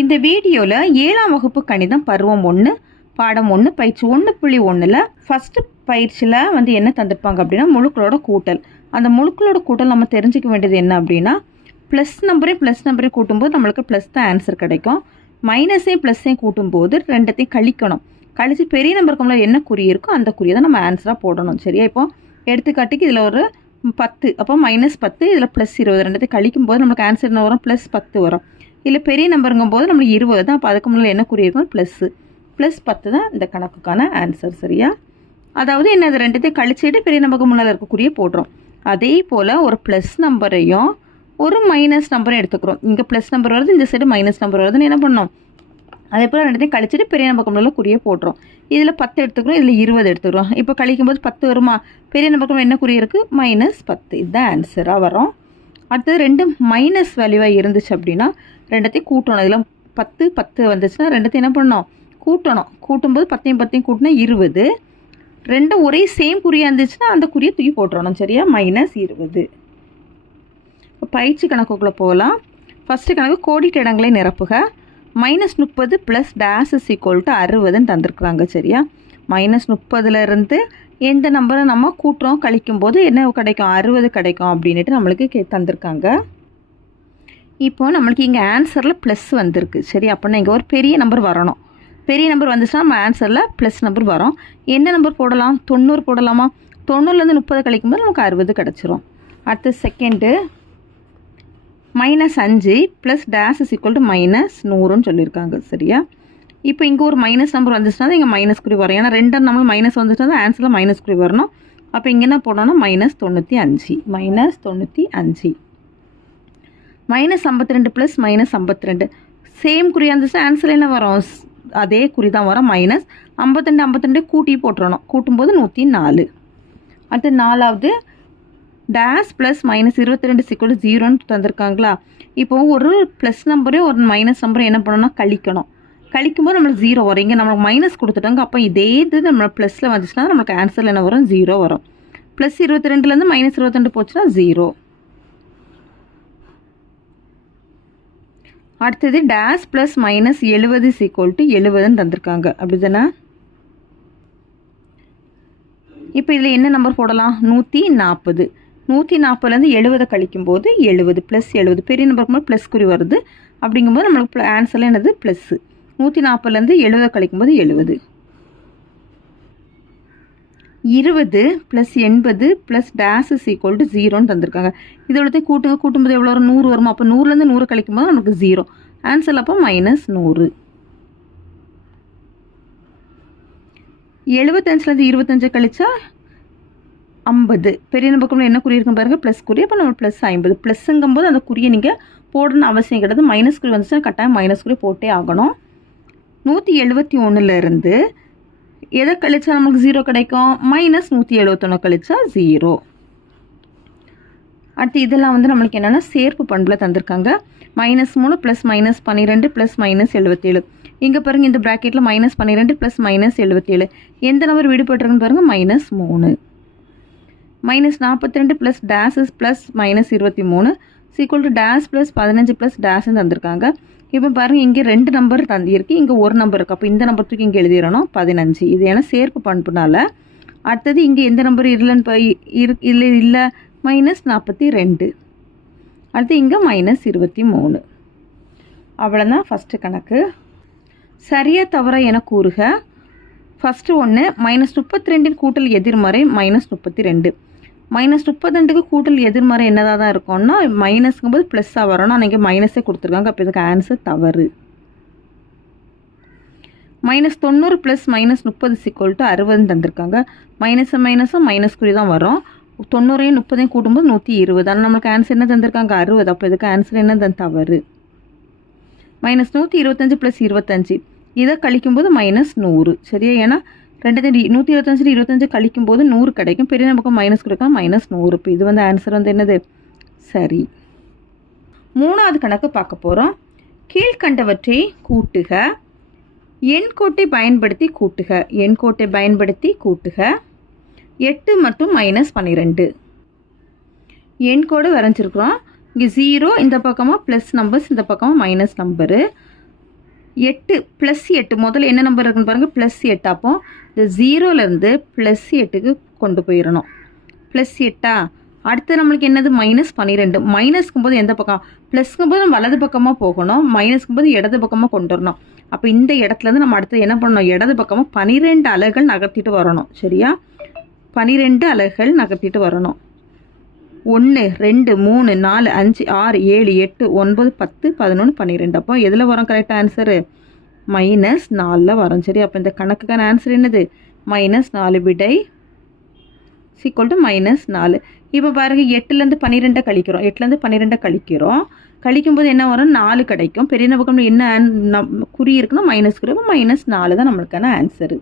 இந்த வீடியோவில் ஏழாம் வகுப்பு கணிதம் பருவம் ஒன்று பாடம் ஒன்று பயிற்சி ஒன்று புள்ளி ஒன்றில் ஃபஸ்ட்டு பயிற்சியில் வந்து என்ன தந்திருப்பாங்க அப்படின்னா முழுக்களோட கூட்டல். அந்த முழுக்களோட கூட்டல் நம்ம தெரிஞ்சுக்க வேண்டியது என்ன அப்படின்னா ப்ளஸ் நம்பரையும் ப்ளஸ் நம்பரையும் கூட்டும்போது நம்மளுக்கு ப்ளஸ் தான் ஆன்சர் கிடைக்கும். மைனஸையும் ப்ளஸ்ஸையும் கூட்டும்போது ரெண்டத்தையும் கழிக்கணும். கழித்து பெரிய நம்பருக்கு முன்னாடி என்ன குறி இருக்கோ அந்த குறியை தான் நம்ம ஆன்சராக போடணும். சரியா? இப்போ எடுத்துக்காட்டுக்கு இதில் ஒரு பத்து அப்போ மைனஸ் பத்து இதில் ப்ளஸ் இருபது ரெண்டத்தையும் கழிக்கும் போது நமக்கு ஆன்சர் என்ன வரும்? ப்ளஸ் பத்து வரும். இல்லை பெரிய நம்பருங்கும் போது நம்மளுக்கு இருபது தான் அப்போ அதுக்கு முன்னாடி என்ன குறி ப்ளஸ்ஸு ப்ளஸ் பத்து தான் இந்த கணக்குக்கான ஆன்சர் சரியா? அதாவது என்ன அது ரெண்டுத்தையும் கழிச்சிட்டு பெரிய நம்பருக்கு முன்னால் இருக்கக்கூடிய போடுறோம். அதே போல் ஒரு ப்ளஸ் நம்பரையும் ஒரு மைனஸ் நம்பரையும் எடுத்துக்கிறோம். இங்கே ப்ளஸ் நம்பர் வருது இந்த சைடு மைனஸ் நம்பர் வருதுன்னு என்ன பண்ணோம்? அதே போல் ரெண்டுத்தையும் கழிச்சிட்டு பெரிய நம்பருக்கு முன்னால் குறியை போட்டுரும் இதில் பத்து எடுத்துக்கிறோம் இதில் இருபது எடுத்துக்கிறோம். இப்போ கழிக்கும்போது பத்து வருமா? பெரிய நம்பருக்கு என்ன குறி இருக்குது மைனஸ் பத்து இதுதான் ஆன்சராக வரும். அடுத்தது ரெண்டு மைனஸ் வேல்யூவாக இருந்துச்சு அப்படின்னா ரெண்டத்தையும் கூட்டணும். இதில் பத்து பத்து வந்துச்சுன்னா ரெண்டத்தையும் என்ன பண்ணணும்? கூட்டணும். கூட்டும்போது பத்தையும் பத்தையும் கூட்டினா இருபது. ரெண்டும் ஒரே சேம் குறியாக இருந்துச்சுன்னா அந்த குறியை தூக்கி போட்டுறணும் சரியா? மைனஸ் இருபது. இப்போ பயிற்சி கணக்குக்குள்ளே போகலாம். ஃபஸ்ட்டு கணக்கு கோடிட்ட இடங்களை நிரப்புக. மைனஸ் முப்பது plus dash is equal to அறுபதுன்னு தந்திருக்குறாங்க சரியா? மைனஸ் முப்பதுலேருந்து எந்த நம்பரை நம்ம கூட்டுறோம் கழிக்கும்போது என்ன கிடைக்கும்? அறுபது கிடைக்கும் அப்படின்ட்டு நம்மளுக்கு கே தந்திருக்காங்க. இப்போது நம்மளுக்கு இங்கே ஆன்சரில் ப்ளஸ் வந்திருக்கு. சரி அப்படின்னா இங்கே ஒரு பெரிய நம்பர் வரணும். பெரிய நம்பர் வந்துச்சுன்னா நம்ம ஆன்சரில் ப்ளஸ் நம்பர் வரும். என்ன நம்பர் போடலாம்? தொண்ணூறு போடலாமா? தொண்ணூறுலேருந்து முப்பது கழிக்கும்போது நமக்கு அறுபது கிடச்சிரும். அடுத்து செகண்டு மைனஸ் அஞ்சு plus dash is equal to minus நூறுன்னு சொல்லியிருக்காங்க. சரியா? இப்போ இங்கே ஒரு மைனஸ் நம்பர் வந்துச்சுன்னா இங்கே மைனஸ் குறி வரும். ஏன்னா ரெண்டு நம்பர் மைனஸ் வந்துச்சுன்னா ஆன்சரில் மைனஸ் குறி வரணும். அப்போ இங்கே என்ன போடணும்னா மைனஸ் தொண்ணூற்றி அஞ்சு. மைனஸ் தொண்ணூற்றி அஞ்சு. மைனஸ் ஐம்பத்தி ரெண்டு ப்ளஸ் மைனஸ் ஐம்பத்தி ரெண்டு சேம் குறியாக இருந்துச்சுன்னா ஆன்சர் என்ன வரும்? அதே குறி தான் வரும். மைனஸ் ஐம்பத்தெண்டு ஐம்பத்தெண்டு கூட்டி போட்டுறணும். கூட்டும்போது நூற்றி நாலு அடுத்து நாலாவது. டேஷ் ப்ளஸ் மைனஸ் இருபத்தி ரெண்டு சிக்கல் ஜீரோன்னு தந்திருக்காங்களா? இப்போ ஒரு ப்ளஸ் நம்பரையும் ஒரு மைனஸ் நம்பரும் என்ன பண்ணணும்னா கழிக்கணும். கழிக்கும்போது நம்மளுக்கு ஜீரோ வரும். இங்கே நம்மளுக்கு மைனஸ் கொடுத்துட்டாங்க. அப்போ இதே இது நம்ம ப்ளஸில் வந்துச்சுன்னா நமக்கு ஆன்சரில் என்ன வரும்? ஜீரோ வரும். ப்ளஸ் இருபத்தி ரெண்டுலேருந்து மைனஸ் இருபத்தி ரெண்டு போச்சுன்னா ஜீரோ அடுத்தது டேஸ் ப்ளஸ் மைனஸ் எழுபது சீக்வல் டு எழுபதுன்னு தந்திருக்காங்க. அப்படி தானே இப்போ இதில் என்ன நம்பர் போடலாம்? நூற்றி நாற்பது நூற்றி நாற்பதுலேருந்து எழுபதை கழிக்கும்போது எழுபது ப்ளஸ் எழுபது பெரிய நம்பருக்கு போது ப்ளஸ் குறி வருது. அப்படிங்கும்போது நம்மளுக்கு ஆன்சரில் என்னது? ப்ளஸ்ஸு நூற்றி நாற்பதுலேருந்து எழுபதை கழிக்கும்போது எழுபது இருபது ப்ளஸ் எண்பது ப்ளஸ் டேஸஸ் ஈக்குவல் டு ஜீரோன்னு தந்திருக்காங்க. இதோடத்தையும் கூட்டுங்க. கூட்டும்போது எவ்வளோ வரும்? நூறு வருமா? அப்போ நூறுலேருந்து நூறு கழிக்கும்போது நமக்கு ஜீரோ ஆன்சர் அப்போ மைனஸ் நூறு. எழுபத்தஞ்சிலேருந்து இருபத்தஞ்சு கழிச்சா ஐம்பது. பெரிய நம்பருக்கு என்ன குறி இருக்கும் பாருங்கள் ப்ளஸ் குறி. அப்போ நம்ம ப்ளஸ் ஐம்பது. ப்ளஸ்ஸுங்கும்போது அந்த குறியை நீங்கள் போடணும்னு அவசியம் கிடையாது. மைனஸ் குறி வந்துச்சுன்னா கட்டாயம் மைனஸ் குறி போட்டே ஆகணும். நூற்றி எழுபத்தி ஒன்றுலேருந்து எதை கழிச்சா நமக்கு ஜீரோ கிடைக்கும்? மைனஸ் நூற்றி எழுபத்தொன்று கழிச்சா ஜீரோ அடுத்து இதெல்லாம் வந்து நம்மளுக்கு என்னென்னா சேர்ப்பு பண்பில் தந்திருக்காங்க. மைனஸ் மூணு ப்ளஸ் மைனஸ் பன்னிரெண்டு ப்ளஸ் மைனஸ் எழுபத்தேழு இங்கே பாருங்கள் இந்த ப்ராக்கெட்டில் மைனஸ் பன்னிரெண்டு ப்ளஸ் மைனஸ் எழுபத்தேழு எந்த நம்பர் விடுபட்டுருக்குன்னு பாருங்கள் மைனஸ் மூணு. மைனஸ் நாற்பத்தி ரெண்டு ப்ளஸ் டேஸஸ் ப்ளஸ் மைனஸ் இருபத்தி மூணு. சீக்குவல் டு டேஸ் ப்ளஸ் பதினஞ்சு ப்ளஸ் டேஸ்ன்னு தந்திருக்காங்க. இப்போ பாருங்கள் இங்கே ரெண்டு நம்பர் தந்திருக்கு இங்கே ஒரு நம்பர் இருக்குது அப்போ இந்த நம்பர் தூக்கி இங்கே எழுதிடணும் பதினஞ்சு. இது ஏன்னா சேர்ப்பு பண்புனால. அடுத்தது இங்கே எந்த நம்பர் இல்லைன்னு போய் இரு இல்லை இல்லை மைனஸ் நாற்பத்தி ரெண்டு. அடுத்து இங்கே மைனஸ் இருபத்தி மூணு. அவ்வளோதான் ஃபஸ்ட்டு கணக்கு. சரியாக தவிர என கூறுக. ஃபஸ்ட்டு ஒன்று மைனஸ் முப்பத்தி ரெண்டின் கூட்டல் எதிர்மறை மைனஸ் முப்பத்தி ரெண்டு. மைனஸ் முப்பத்தெண்டுக்கு கூட்டல் எதிர்மறை என்னதாக தான் இருக்கும்னா மைனஸ்ங்கும்போது ப்ளஸ்ஸாக வரணும் அன்றைக்கி இங்கே மைனஸே கொடுத்துருக்காங்க. அப்போ இதுக்கு ஆன்சர் தவறு. மைனஸ் தொண்ணூறு ப்ளஸ் மைனஸ் முப்பது சிக்கோல் டு அறுபதுன்னு தந்திருக்காங்க. மைனஸ் மைனஸும் மைனஸ் குறி தான் வரும். தொண்ணூறையும் முப்பதையும் கூட்டும்போது நூற்றி இருபது. ஆனால் நம்மளுக்கு ஆன்சர் என்ன தந்திருக்காங்க? அறுபது. அப்போ இதுக்கு ஆன்சர் என்ன தன் தவறு? மைனஸ் நூற்றி இருபத்தஞ்சு ப்ளஸ் இருபத்தஞ்சு. இதை கழிக்கும்போது மைனஸ் நூறு. சரியா? ஏன்னா ரெண்டாயிரத்தி நூற்றி இருபத்தஞ்சு கழிக்கும் போது நூறு கிடைக்கும். பெரிய நமக்கு மைனஸ் கொடுக்கலாம் மைனஸ் நூறு. இப்போ இது வந்து ஆன்சர் வந்து என்னது? சரி. மூணாவது கணக்கு பார்க்க போகிறோம் கீழ்கண்டவற்றை கூட்டுக. எண்கோட்டை பயன்படுத்தி கூட்டுக. எண்கோட்டை பயன்படுத்தி கூட்டுக. எட்டு மற்றும் மைனஸ் பன்னிரெண்டு. எண்கோடு வரைஞ்சிருக்கிறோம். இங்கே ஜீரோ இந்த பக்கமாக ப்ளஸ் நம்பர்ஸ் இந்த பக்கமாக மைனஸ் நம்பரு எட்டு ப்ளஸ் எட்டு. முதல்ல என்ன நம்பர் இருக்குன்னு பாருங்கள் ப்ளஸ் எட்டு. அப்போ இந்த ஜீரோலேருந்து ப்ளஸ் எட்டுக்கு கொண்டு போயிடணும் ப்ளஸ் எட்டா? அடுத்து நம்மளுக்கு என்னது? மைனஸ் பன்னிரெண்டு. மைனஸ்க்கும் போது எந்த பக்கம்? ப்ளஸ்க்கும் போது நம்ம வலது பக்கமாக போகணும். மைனஸ்க்கும் போது இடது பக்கமாக கொண்டு வரணும். அப்போ இந்த இடத்துலேருந்து நம்ம அடுத்து என்ன பண்ணணும்? இடது பக்கமாக பன்னிரெண்டு அலைகள் நகர்த்திட்டு வரணும். சரியா? பனிரெண்டு அலைகள் நகர்த்திட்டு வரணும். ஒன்று ரெண்டு மூணு நாலு அஞ்சு ஆறு ஏழு எட்டு ஒன்பது பத்து பதினொன்று பன்னிரெண்டு. அப்போ எதில் வரும் கரெக்டாக ஆன்சரு மைனஸ் நாலில் வரும். சரி அப்போ இந்த கணக்குக்கான ஆன்சர் என்னது? மைனஸ் நாலு விடை சீக்குவல் டு மைனஸ் நாலு. இப்போ பாருங்கள் எட்டுலேருந்து பன்னிரெண்டை கழிக்கிறோம். எட்டுலேருந்து பன்னிரெண்டை கழிக்கிறோம். கழிக்கும்போது என்ன வரும்? நாலு கிடைக்கும். பெரிய நபக்கம் என்ன குறி இருக்குன்னா மைனஸ் குறி. மைனஸ் நாலு தான் நம்மளுக்கான ஆன்சரு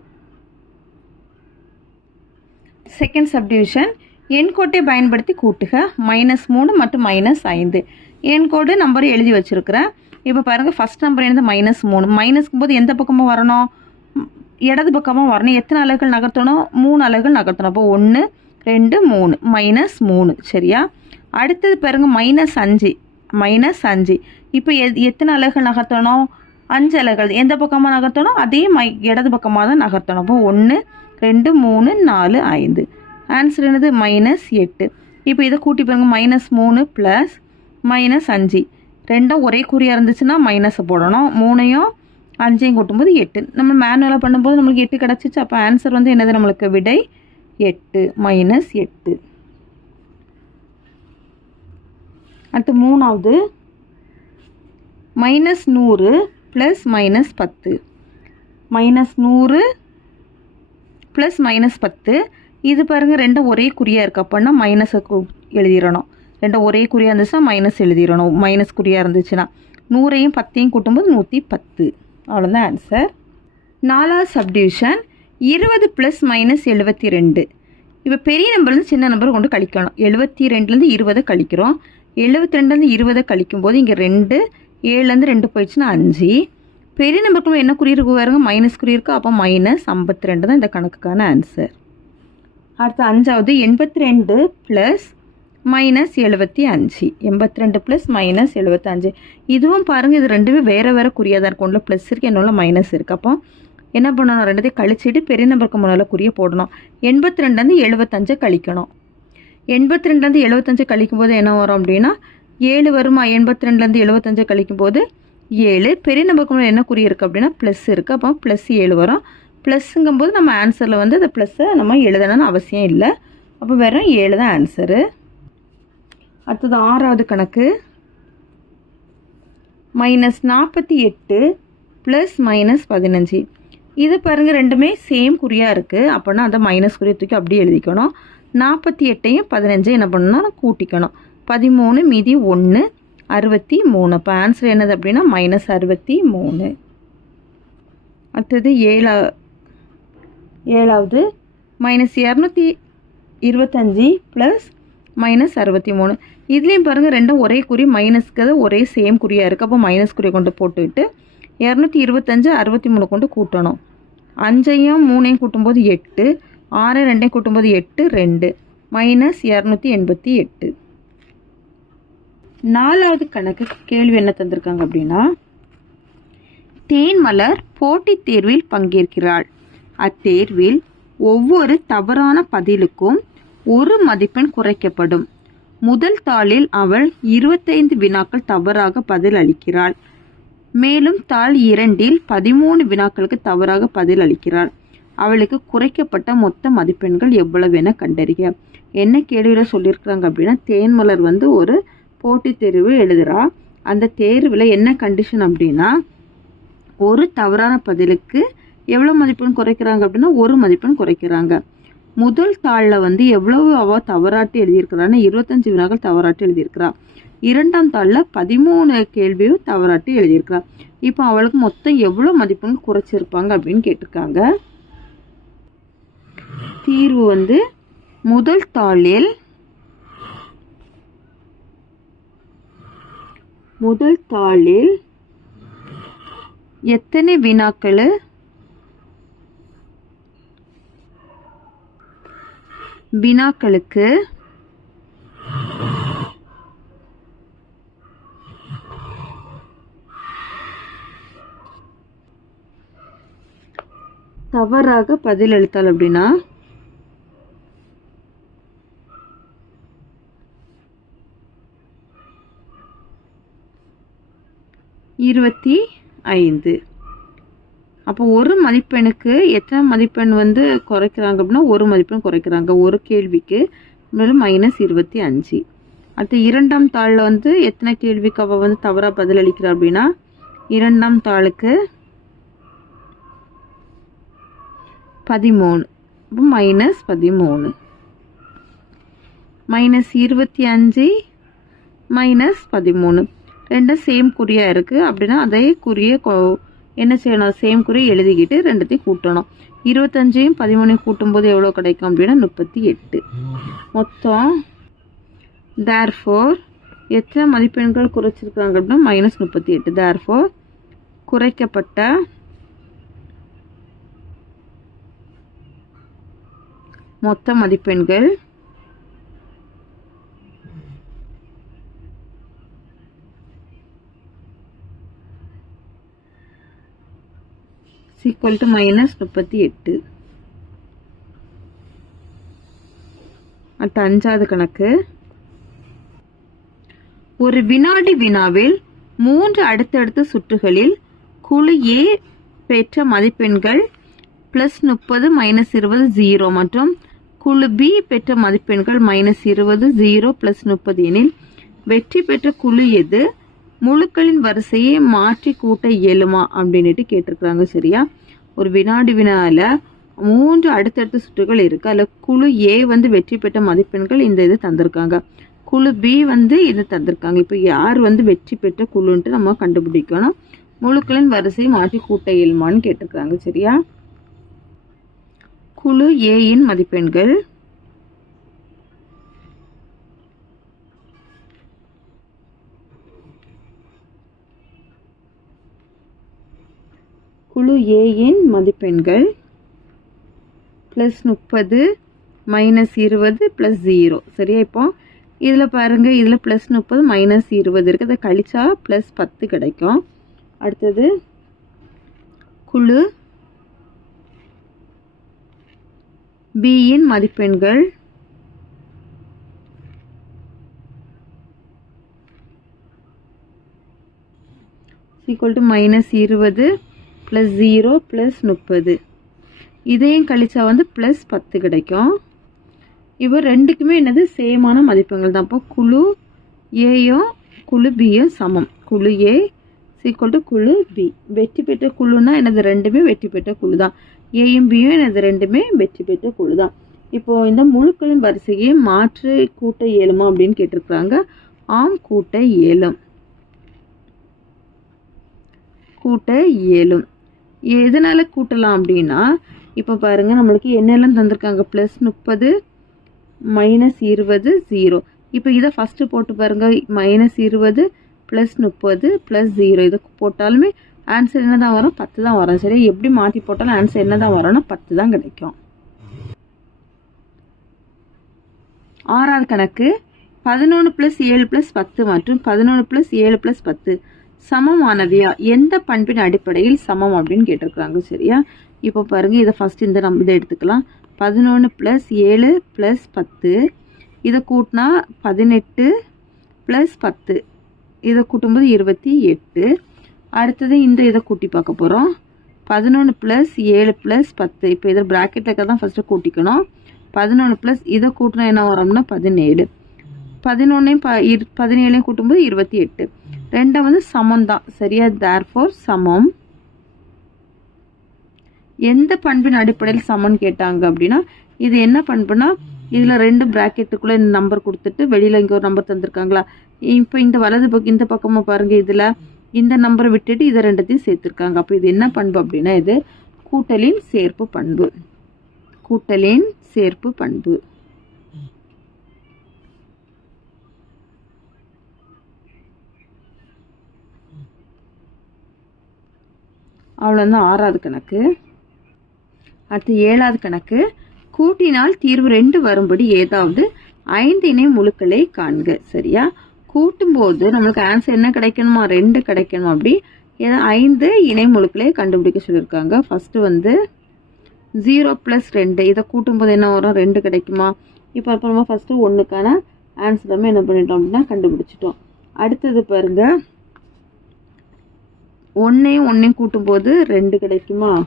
செகண்ட் சப்டிவிஷன் எண்கோட்டை பயன்படுத்தி கூட்டுக. மைனஸ் மூணு மற்றும் மைனஸ் ஐந்து. எண்கோடு நம்பர் எழுதி வச்சுருக்கிறேன். இப்போ பாருங்கள் ஃபஸ்ட் நம்பர் என்னது? மைனஸ் மூணு. மைனஸ்க்கும் போது எந்த பக்கமாக வரணும்? இடது பக்கமாக வரணும். எத்தனை அலகுகள் நகர்த்தணும்? மூணு அலகுகள் நகர்த்தணும். அப்போ ஒன்று ரெண்டு மூணு. மைனஸ் மூணு. சரியா? அடுத்தது பாருங்க மைனஸ் அஞ்சு. மைனஸ் அஞ்சு. இப்போ எ எத்தனை அலகுகள் நகர்த்தணும்? அஞ்சு அலகுகள். எந்த பக்கமாக நகர்த்தணும்? அதே மை இடது பக்கமாக தான் நகர்த்தணும். அப்போ ஒன்று ரெண்டு மூணு நாலு ஐந்து. ஆன்சர் என்னது? மைனஸ் எட்டு. இப்போ இதை கூட்டி பாருங்க. மைனஸ் மூணு ப்ளஸ் மைனஸ் அஞ்சு. ரெண்டும் ஒரே குறியாக இருந்துச்சுன்னா மைனஸை போடணும். மூணையும் அஞ்சையும் கூட்டும்போது எட்டு. நம்ம மேனுவலாக பண்ணும்போது நம்மளுக்கு எட்டு கிடச்சிச்சு. அப்போ ஆன்சர் வந்து என்னது? நம்மளுக்கு விடை எட்டு. மைனஸ் எட்டு. அடுத்து மூணாவது. மைனஸ் நூறு ப்ளஸ் மைனஸ் பத்து. மைனஸ் நூறு ப்ளஸ் மைனஸ் பத்து. இது பாருங்கள் ரெண்டும் ஒரே குறியாக இருக்கு. அப்படின்னா மைனஸை எழுதிடணும். ரெண்டும் ஒரே குறியாக இருந்துச்சுன்னா மைனஸ் எழுதிடணும். மைனஸ் குறியாக இருந்துச்சுன்னா நூறையும் பத்தையும் கூட்டும்போது நூற்றி பத்து. அவ்வளோதான் ஆன்சர் நாலாவது சப்டிவிஷன் இருபது ப்ளஸ் மைனஸ் எழுபத்தி ரெண்டு. இப்போ பெரிய நம்பர்லேருந்து சின்ன நம்பர் கொண்டு கழிக்கணும். எழுபத்தி ரெண்டுலேருந்து இருபதை கழிக்கிறோம். எழுபத்தி ரெண்டுலேருந்து இருபதை கழிக்கும்போது இங்கே ரெண்டு ஏழுலேருந்து ரெண்டு போயிடுச்சுன்னா அஞ்சு. பெரிய நம்பருக்கு என்ன குறி இருக்கு பாருங்க? மைனஸ் குறி அப்போ மைனஸ் ஐம்பத்தி ரெண்டு தான் இந்த கணக்குக்கான ஆன்சர் அடுத்து அஞ்சாவது எண்பத்தி ரெண்டு ப்ளஸ் மைனஸ் எழுபத்தி அஞ்சு. எண்பத்தி ரெண்டு ப்ளஸ் மைனஸ் எழுபத்தஞ்சு இதுவும் பாருங்கள் இது ரெண்டுமே வேறு வேறு குறியாக தான் இருக்கும் ஒன்றில் ப்ளஸ் இருக்குது என்னோட மைனஸ் இருக்குது அப்போ என்ன பண்ணணும்? ரெண்டுத்தையும் கழிச்சிட்டு பெரிய நம்பருக்கு முன்னால் குறிய போடணும். எண்பத்தி ரெண்டுலேருந்து எழுபத்தஞ்சை கழிக்கணும். எண்பத்தி ரெண்டுலேருந்து எழுபத்தஞ்சு கழிக்கும்போது என்ன வரும் அப்படின்னா ஏழு வருமா? எண்பத்தி ரெண்டுலேருந்து எழுபத்தஞ்சு கழிக்கும்போது ஏழு. பெரிய நம்பருக்கு முன்னாடி என்ன குறி இருக்குது அப்படின்னா ப்ளஸ் இருக்குது அப்போ ப்ளஸ் ஏழு வரும். ப்ளஸ்ஸுங்கும்போது நம்ம ஆன்சரில் வந்து அந்த ப்ளஸ்ஸை நம்ம எழுதணும்னு அவசியம் இல்லை. அப்போ வெறும் ஏழு தான் ஆன்சரு. அடுத்தது ஆறாவது கணக்கு. மைனஸ் நாற்பத்தி எட்டு ப்ளஸ் மைனஸ் பதினஞ்சு. இது பாருங்கள் ரெண்டுமே சேம் குறியாக இருக்குது அப்படின்னா அந்த மைனஸ் குறியை தூக்கி அப்படியே எழுதிக்கணும். நாற்பத்தி எட்டையும் பதினஞ்சையும் என்ன பண்ணணும்னா கூட்டிக்கணும். பதிமூணு மீதி ஒன்று அறுபத்தி மூணு. இப்போ ஆன்சர் என்னது அப்படின்னா மைனஸ் அறுபத்தி மூணு. அடுத்தது ஏழா ஏழாவது மைனஸ் இரநூத்தி இருபத்தஞ்சி ப்ளஸ் மைனஸ் அறுபத்தி மூணு இதுலேயும் பாருங்கள் ரெண்டும் ஒரே குறி மைனஸ்க்கு ஒரே சேம் குறியாக இருக்குது அப்போ மைனஸ் குறியை கொண்டு போட்டுக்கிட்டு இரநூத்தி இருபத்தஞ்சு அறுபத்தி மூணு கொண்டு கூட்டணும். அஞ்சையும் மூணையும் கூட்டும்போது எட்டு ஆறு ரெண்டையும் கூட்டும்போது எட்டு ரெண்டு. மைனஸ் இரநூத்தி எண்பத்தி எட்டு. நாலாவது கணக்கு கேள்வி என்ன தந்திருக்காங்க அப்படின்னா தேன்மலர் போட்டித் தேர்வில் பங்கேற்கிறாள். அத்தேர்வில் ஒவ்வொரு தவறான பதிலுக்கும் ஒரு மதிப்பெண் குறைக்கப்படும். முதல் தாளில் அவள் இருபத்தைந்து வினாக்கள் தவறாக பதில் அளிக்கிறாள் மேலும் தாள் இரண்டில் பதிமூணு வினாக்களுக்கு தவறாக பதில் அளிக்கிறாள் அவளுக்கு குறைக்கப்பட்ட மொத்த மதிப்பெண்கள் எவ்வளவு என கண்டறிய என்ன கேள்வியில் சொல்லியிருக்கிறாங்க அப்படின்னா தேன்மலர் வந்து ஒரு போட்டித் தேர்வு எழுதுறா. அந்த தேர்வில் என்ன கண்டிஷன் அப்படின்னா ஒரு தவறான பதிலுக்கு எவ்வளோ மதிப்பெண் குறைக்கிறாங்க அப்படின்னா ஒரு மதிப்பெண் குறைக்கிறாங்க. முதல் தாளில் வந்து எவ்வளவு அவ தவறாட்டி எழுதியிருக்கிறான்னு இருபத்தஞ்சு வினாக்கள் தவறாட்டி எழுதியிருக்கிறா. இரண்டாம் தாளில் பதிமூணு கேள்வியும் தவறாட்டி எழுதியிருக்கிறா. இப்போ அவளுக்கு மொத்தம் எவ்வளோ மதிப்பெண் குறைச்சிருப்பாங்க அப்படின்னு கேட்டிருக்காங்க. தீர்வு வந்து முதல் தாளில் முதல் தாளில் எத்தனை வினாக்கள்? வினாக்களுக்கு தவறாக பதில் எழுத்தால் அப்படின்னா? இருபத்தி ஐந்து. அப்போ ஒரு மதிப்பெண்ணுக்கு எத்தனை மதிப்பெண் வந்து குறைக்கிறாங்க அப்படின்னா ஒரு மதிப்பெண் குறைக்கிறாங்க. ஒரு கேள்விக்கு மேலும் மைனஸ் இருபத்தி அஞ்சு. அடுத்து இரண்டாம் தாளில் வந்து எத்தனை கேள்விக்கு அவள் வந்து தவறாக பதிலளிக்கிறா அப்படின்னா இரண்டாம் தாளுக்கு பதிமூணு. அப்போ மைனஸ் பதிமூணு. மைனஸ் இருபத்தி அஞ்சு மைனஸ் பதிமூணு. ரெண்டும் சேம் குறியாக இருக்குது அப்படின்னா அதே குறியை கொ- என்ன செய்யணும்? சேம் குறி எழுதிக்கிட்டு ரெண்டுத்தையும் கூட்டணும். இருபத்தஞ்சையும் பதிமூணையும் கூட்டும்போது எவ்வளோ கிடைக்கும் அப்படின்னா முப்பத்தி எட்டு. மொத்தம் தேர்ஃபோர் எத்தனை மதிப்பெண்கள் குறைச்சிருக்காங்க அப்படின்னா மைனஸ் முப்பத்தி எட்டு. தேர்ஃபோர் குறைக்கப்பட்ட மொத்த மதிப்பெண்கள் சீக்வல் டு மைனஸ் முப்பத்தி எட்டு. அடுத்த அஞ்சாவது கணக்கு. ஒரு வினாடி வினாவில் மூன்று அடுத்தடுத்த சுற்றுகளில் குழு ஏ பெற்ற மதிப்பெண்கள் ப்ளஸ் முப்பது மைனஸ் இருபது ஜீரோ மற்றும் குழு பி பெற்ற மதிப்பெண்கள் மைனஸ் இருபது ஜீரோ ப்ளஸ் முப்பது எனில் வெற்றி பெற்ற குழு எது? முழுக்களின் வரிசையை மாற்றி கூட்ட இயலுமா அப்படின்னுட்டு கேட்டிருக்கிறாங்க சரியா? ஒரு வினாடி வினால மூன்று அடுத்தடுத்த சுற்றுகள் இருக்கு. அதில் குழு ஏ வந்து வெற்றி பெற்ற மதிப்பெண்கள் இந்த இது தந்திருக்காங்க. குழு பி வந்து இது தந்திருக்காங்க. இப்போ யார் வந்து வெற்றி பெற்ற குழுன்ட்டு நம்ம கண்டுபிடிக்கணும். முழுக்களின் வரிசை மாற்றி கூட்ட இயலுமான்னு கேட்டிருக்காங்க சரியா? குழு ஏயின் மதிப்பெண்கள் குழு ஏயின் மதிப்பெண்கள் ப்ளஸ் முப்பது மைனஸ் இருபது ப்ளஸ் ஜீரோ சரியா இப்போ? இதில் பாருங்கள் இதில் ப்ளஸ் முப்பது மைனஸ் இருபது இருக்குது அதை கழிச்சா ப்ளஸ் பத்து கிடைக்கும். அடுத்தது குழு பியின் மதிப்பெண்கள் ஈக்குவல் டு மைனஸ் இருபது ப்ளஸ் ஜீரோ ப்ளஸ் முப்பது. இதையும் கழித்தா வந்து ப்ளஸ் பத்து கிடைக்கும். இப்போ ரெண்டுக்குமே என்னது? சேமான மதிப்புகள் தான். அப்போ குழு ஏயும் குழு பியும் சமம். குழு ஏ சீக்குவல் டு குழு பி வெற்றி பெற்ற குழுனா எனது ரெண்டுமே வெற்றி பெற்ற குழு தான். ஏயும் பியும் எனது ரெண்டுமே வெற்றி பெற்ற குழு தான். இப்போது இந்த முழுக்களின் வரிசையை மாற்று கூட்ட இயலுமா அப்படின்னு கேட்டிருக்கிறாங்க. ஆம் கூட்ட இயலும் கூட்ட இயலும் எதனால் கூட்டலாம் அப்படின்னா இப்போ பாருங்க நம்மளுக்கு என்னெல்லாம் தந்திருக்காங்க? ப்ளஸ் முப்பது மைனஸ் இருபது ஜீரோ இப்போ இதை ஃபஸ்ட்டு போட்டு பாருங்க மைனஸ் இருபது ப்ளஸ் முப்பது ப்ளஸ் ஜீரோ இதை போட்டாலுமே ஆன்சர் என்ன தான் வரும்? பத்து தான் வரும். சரி எப்படி மாற்றி போட்டாலும் ஆன்சர் என்ன தான் வரும்னா பத்து தான் கிடைக்கும். ஆறாவது கணக்கு பதினொன்று ப்ளஸ் ஏழு ப்ளஸ் பத்து மற்றும் பதினொன்று ப்ளஸ் ஏழு ப்ளஸ் பத்து. சமமானவையா எந்த பண்பின் அடிப்படையில் சமம் அப்படின்னு கேட்டிருக்கிறாங்க சரியா? இப்போ பாருங்கள் இதை ஃபஸ்ட்டு இந்த நம்ம இதை எடுத்துக்கலாம். பதினொன்று ப்ளஸ் ஏழு ப்ளஸ் பத்து. இதை கூட்டினா பதினெட்டு ப்ளஸ் பத்து. இதை கூட்டும்போது இருபத்தி எட்டு. அடுத்தது இந்த இதை கூட்டி பார்க்க போகிறோம் பதினொன்று ப்ளஸ் ஏழு ப்ளஸ் பத்து. இப்போ இதை ப்ராக்கெட்டில் இருக்க தான் ஃபஸ்ட்டு கூட்டிக்கணும். பதினொன்று ப்ளஸ் இதை கூட்டினா என்ன வரும்னா பதினேழு. பதினொன்னையும் ப இரு பதினேழையும் கூட்டும்போது இருபத்தி எட்டு. ரெண்டும் வந்து சமம் தான். சரியா? தேர்ஃபோர் சமம். எந்த பண்பின் அடிப்படையில் சமம்னு கேட்டாங்க அப்படின்னா இது என்ன பண்புனா இதில் ரெண்டு ப்ராக்கெட்டுக்குள்ளே இந்த நம்பர் கொடுத்துட்டு வெளியில் இங்கே ஒரு நம்பர் தந்திருக்காங்களா? இப்போ இந்த வலது பக்கம் இந்த பக்கமாக பாருங்கள் இதில் இந்த நம்பரை விட்டுட்டு இதை ரெண்டத்தையும் சேர்த்துருக்காங்க. அப்போ இது என்ன பண்பு அப்படின்னா இது கூட்டலின் சேர்ப்பு பண்பு. கூட்டலின் சேர்ப்பு பண்பு. அவ்வளோதான் ஆறாவது கணக்கு. அடுத்து ஏழாவது கணக்கு கூட்டினால் தீர்வு ரெண்டு வரும்படி ஏதாவது ஐந்து இணை முழுக்களை காண்க. சரியா? கூட்டும்போது நம்மளுக்கு ஆன்சர் என்ன கிடைக்கணுமா? ரெண்டு கிடைக்கணும்? அப்படி ஏதோ ஐந்து இணை முழுக்களை கண்டுபிடிக்க சொல்லியிருக்காங்க. ஃபஸ்ட்டு வந்து ஜீரோ ப்ளஸ் ரெண்டு. இதை கூட்டும்போது என்ன வரும்? ரெண்டு கிடைக்குமா? இப்போ அப்புறமா ஃபஸ்ட்டு ஒன்றுக்கான ஆன்சர் நம்ம என்ன பண்ணிட்டோம் அப்படின்னா கண்டுபிடிச்சிட்டோம். அடுத்தது பாருங்கள் ஒன்றையும் ஒன்றையும் கூட்டும்போது ரெண்டு கிடைக்குமா?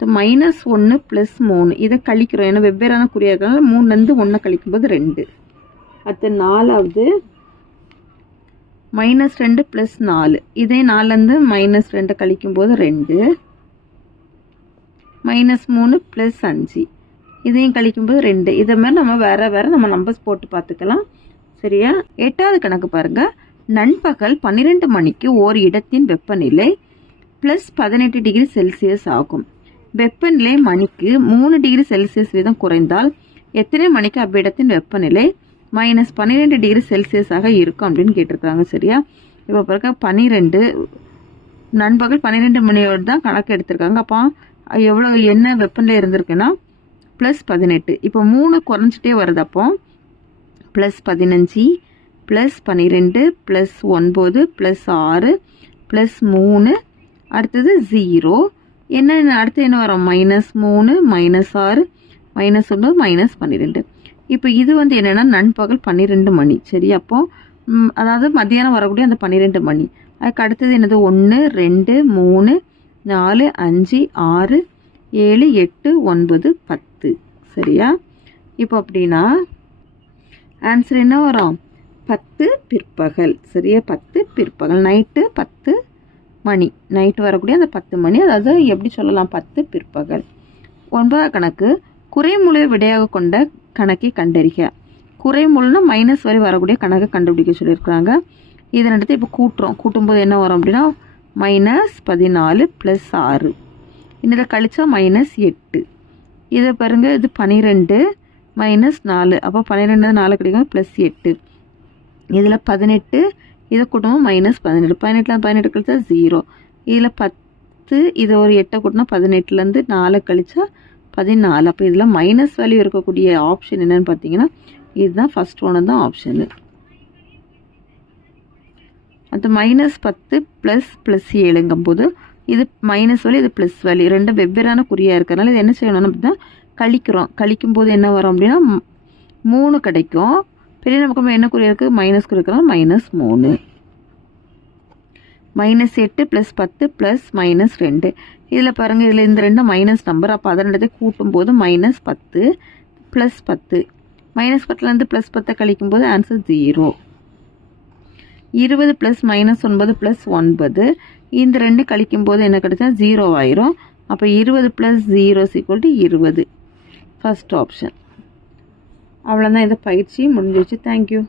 மைனஸ் ஒன்று ப்ளஸ் மூணு. இதை கழிக்கிறோம். ஏன்னா வெவ்வேறான குறியாக இருக்கிறனால மூணுலேருந்து ஒன்றை கழிக்கும்போது ரெண்டு. அடுத்து நாலாவது. மைனஸ் ரெண்டு ப்ளஸ் நாலு. இதே நாலுலேருந்து மைனஸ் ரெண்டை கழிக்கும்போது ரெண்டு. மைனஸ் மூணு ப்ளஸ் அஞ்சு. இதையும் கழிக்கும்போது ரெண்டு. இதை மாதிரி நம்ம வேறு வேறு நம்ம நம்பர்ஸ் போட்டு பார்த்துக்கலாம். சரியா? எட்டாவது கணக்கு பாருங்கள் நண்பகல் பன்னிரெண்டு மணிக்கு ஓர் இடத்தின் வெப்பநிலை ப்ளஸ் பதினெட்டு டிகிரி செல்சியஸ் ஆகும். வெப்பநிலை மணிக்கு மூணு டிகிரி செல்சியஸ் வீதம் குறைந்தால் எத்தனை மணிக்கு அவ்விடத்தின் வெப்பநிலை? மைனஸ் பன்னிரெண்டு டிகிரி செல்சியஸாக இருக்கும் அப்படின்னு கேட்டிருக்காங்க சரியா? இப்போ பிறகு பன்னிரெண்டு நண்பகல் பன்னிரெண்டு மணியோடு தான் கணக்கு எடுத்திருக்காங்க. அப்போ எவ்வளோ என்ன வெப்பநிலை இருந்திருக்குன்னா ப்ளஸ் பதினெட்டு. இப்போ மூணு குறைஞ்சிட்டே வருது அப்போ ப்ளஸ் பதினஞ்சு ப்ளஸ் பன்னிரெண்டு ப்ளஸ் ஒன்பது ப்ளஸ் ஆறு ப்ளஸ் மூணு அடுத்தது ஜீரோ என்ன அடுத்து என்ன வரும்? மைனஸ் மூணு மைனஸ் ஆறு மைனஸ் ஒன்று மைனஸ் பன்னிரெண்டு இப்போ இது வந்து என்னென்னா நண்பகல் பன்னிரெண்டு மணி. சரி அப்போது அதாவது மத்தியானம் வரக்கூடிய அந்த பன்னிரெண்டு மணி. அதுக்கு அடுத்தது என்னது? ஒன்று ரெண்டு மூணு நாலு அஞ்சு ஆறு ஏழு எட்டு ஒன்பது பத்து. சரியா? இப்போ அப்படின்னா ஆன்சர் என்ன வரும்? பத்து பிற்பகல். சரியா? பத்து பிற்பகல். நைட்டு பத்து மணி. நைட்டு வரக்கூடிய அந்த பத்து மணி அதாவது எப்படி சொல்லலாம்? பத்து பிற்பகல். ஒன்பதாம் கணக்கு குறைமுறை விடையாக கொண்ட கணக்கை கண்டறிக. குறைமுள்னா மைனஸ் வரை வரக்கூடிய கணக்கை கண்டுபிடிக்க சொல்லியிருக்கிறாங்க. இதை அடுத்து இப்போ கூட்டுறோம். கூட்டும்போது என்ன வரும் அப்படின்னா மைனஸ் பதினாலு ப்ளஸ் ஆறு. இதில் கழிச்சா மைனஸ் எட்டு. இதை பாருங்க இது பன்னிரெண்டு மைனஸ் நாலு. அப்போ பன்னிரெண்டு நாலு கிடைக்கும் ப்ளஸ் எட்டு. இதில் பதினெட்டு இதை கூட்டணும் மைனஸ் பதினெட்டு. பதினெட்டில் பதினெட்டு கழிச்சா ஜீரோ இதில் பத்து இதை ஒரு எட்டை கூட்டினா பதினெட்டுலேருந்து நாலு கழிச்சா பதினாலு. அப்போ இதில் மைனஸ் வேல்யூ இருக்கக்கூடிய ஆப்ஷன் என்னன்னு பார்த்தீங்கன்னா இதுதான் ஃபஸ்ட் ஒன்று தான் ஆப்ஷனு அது மைனஸ் பத்து ப்ளஸ் ப்ளஸ் ஏழுங்கும்போது இது மைனஸ் வேல்யூ இது ப்ளஸ் வேல்யூ ரெண்டும் வெவ்வேறான குறியாக இருக்கிறதுனால இது என்ன செய்யணும்னு அப்படின்னா கழிக்கிறோம். கழிக்கும் போது என்ன வரும் அப்படின்னா மூணு கிடைக்கும். பெரிய நமக்கு என்ன குறி இருக்குது மைனஸ் குறிக்கலாம் மைனஸ் மூணு. மைனஸ் எட்டு ப்ளஸ் பத்து ப்ளஸ் மைனஸ் ரெண்டு. இதில் பாருங்கள் இதில் இந்த ரெண்டும் மைனஸ் நம்பர் அப்போ அதை ரெண்டத்தை கூட்டும்போது மைனஸ் பத்து ப்ளஸ் பத்து. மைனஸ் பத்துலேருந்து ப்ளஸ் பத்தை கழிக்கும்போது ஆன்சர் ஜீரோ இருபது ப்ளஸ் மைனஸ் ஒன்பது ப்ளஸ் ஒன்பது. இந்த ரெண்டு கழிக்கும் போது என்ன கிடைச்சா? ஜீரோ ஆயிரும். அப்போ இருபது ப்ளஸ் ஜீரோ சீக்வல் டு இருபது. ஃபஸ்ட் ஆப்ஷன் அவ்வளோதான் இது பயிற்சி முடிஞ்சிச்சு தேங்க்யூ